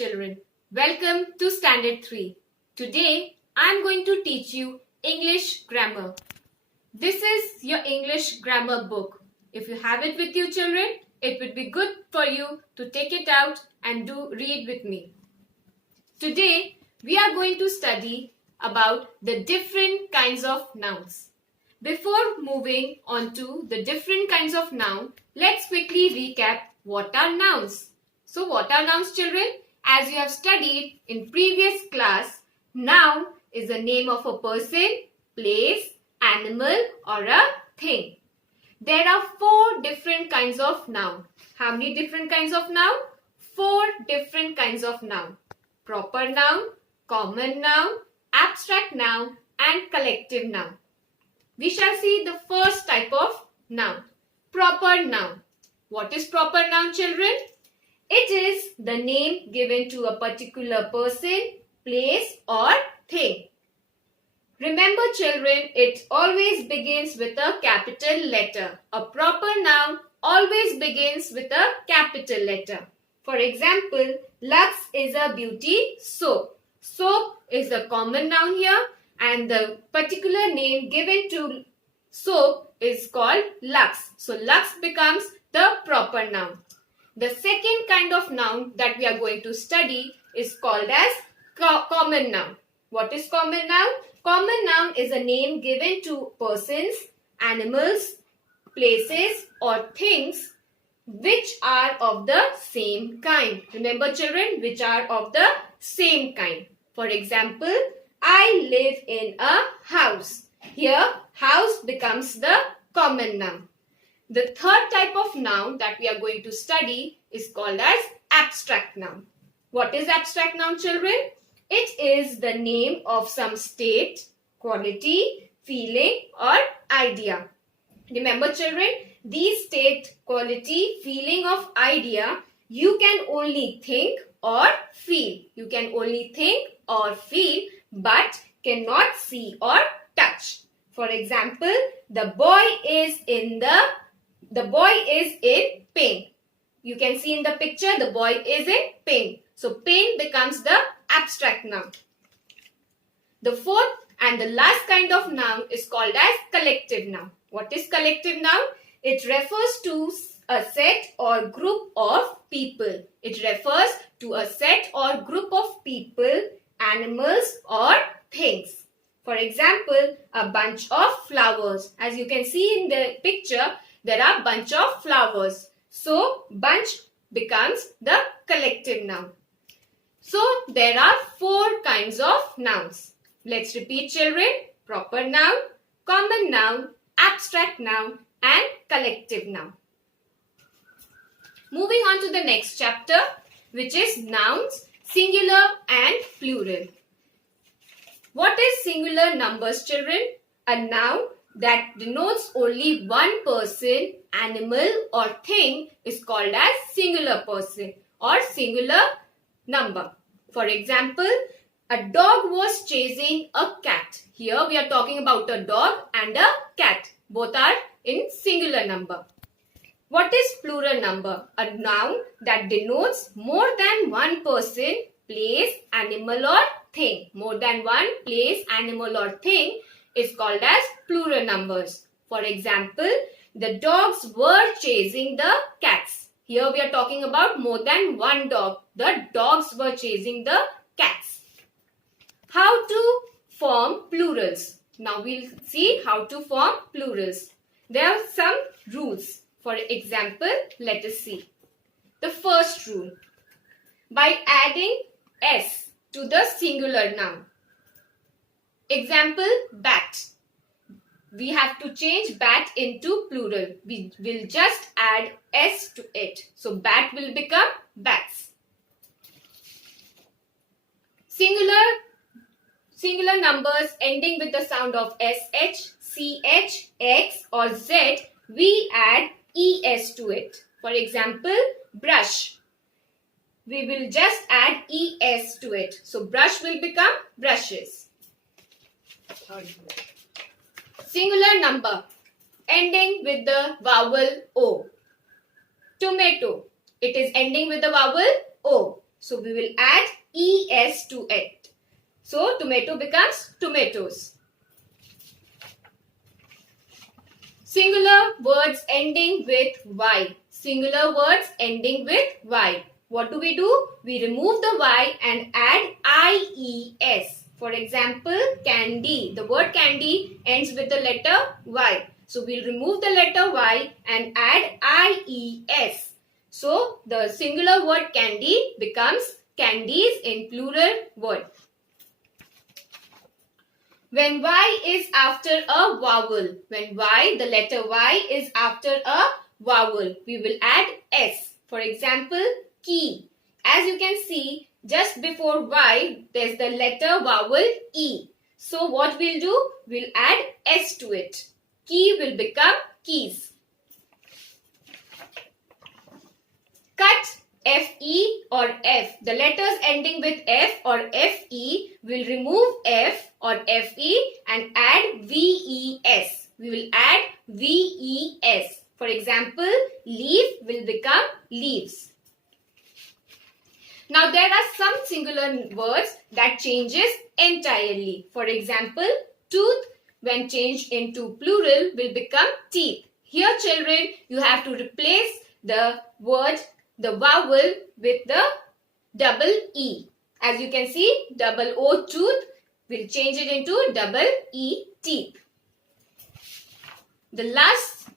children. Welcome to Standard 3. Today, I am going to teach you English grammar. This is your English grammar book. If you have it with you, children, it would be good for you to take it out and read with me. Today, we are going to study about the different kinds of nouns. Before moving on to the different kinds of noun, let's quickly recap what are nouns. So what are nouns, children? As you have studied in previous class, noun is the name of a person, place, animal or a thing. There are 4 different kinds of noun. How many different kinds of noun? 4 different kinds of noun. Proper noun, common noun, abstract noun and collective noun. We shall see the first type of noun. Proper noun. What is proper noun, children? It is the name given to a particular person, place or thing. Remember, children, it always begins with a capital letter. A proper noun always begins with a capital letter. For example, Lux is a beauty soap. Soap is the common noun here and the particular name given to soap is called Lux. So Lux becomes the proper noun. The second kind of noun that we are going to study is called as common noun. What is common noun? Common noun is a name given to persons, animals, places or things which are of the same kind. Remember, children, which are of the same kind. For example, I live in a house. Here, house becomes the common noun. The third type of noun that we are going to study is called as abstract noun. What is abstract noun, children? It is the name of some state, quality, feeling or idea. Remember, children, these state, quality, feeling of idea, you can only think or feel. You can only think or feel but cannot see or touch. For example, the boy is in pain. You can see in the picture the boy is in pain. So pain becomes the abstract noun. The fourth and the last kind of noun is called as collective noun. What is collective noun? It refers to a set or group of people. It refers to a set or group of people, animals or things. For example, a bunch of flowers. As you can see in the picture, there are bunch of flowers. So, bunch becomes the collective noun. So, there are 4 kinds of nouns. Let's repeat, children. Proper noun, common noun, abstract noun and collective noun. Moving on to the next chapter, which is nouns, singular and plural. What is singular numbers, children? A noun that denotes only one person, animal or thing is called as singular person or singular number. For example, a dog was chasing a cat. Here we are talking about a dog and a cat. Both are in singular number. What is plural number? A noun that denotes more than one person, place, animal or thing. More than one place, animal or thing is called as plural numbers. For example, the dogs were chasing the cats. Here we are talking about more than one dog. The dogs were chasing the cats. How to form plurals? Now we'll see how to form plurals. There are some rules. For example, let us see. The first rule. By adding s to the singular noun. Example, bat. We have to change bat into plural. We will just add s to it. So, bat will become bats. Singular numbers ending with the sound of sh, ch, x or z, we add es to it. For example, brush. We will just add es to it. So, brush will become brushes. Singular number ending with the vowel O. Tomato. It is ending with the vowel O. So we will add es to it. So tomato becomes tomatoes. Singular words ending with y. Singular words ending with y. What do? We remove the y and add ies. For example, candy. The word candy ends with the letter y. So we'll remove the letter y and add ies. So the singular word candy becomes candies in plural word. When y is after a vowel, the letter y is after a vowel, we will add s. For example, key. As you can see, just before y, there's the letter vowel e. So what we'll do? We'll add s to it. Key will become keys. Cut fe or f. The letters ending with f or fe will remove f or fe and add ves. We will add ves. For example, leaf will become leaves. Now there are some singular words that changes entirely. For example, tooth when changed into plural will become teeth. Here children, you have to replace the word, the vowel with the double E. As you can see, double O tooth will change it into double E teeth. The last,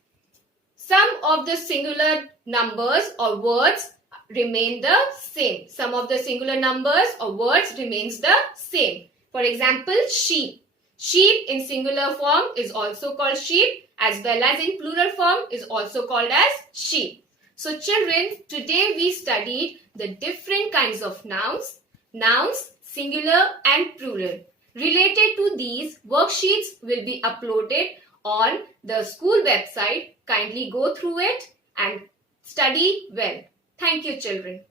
some of the singular numbers or words remain the same. Some of the singular numbers or words remains the same. For example, sheep. Sheep in singular form is also called sheep, as well as in plural form is also called as sheep. So children, today we studied the different kinds of nouns, singular and plural. Related to these, worksheets will be uploaded on the school website. Kindly go through it and study well. Thank you, children.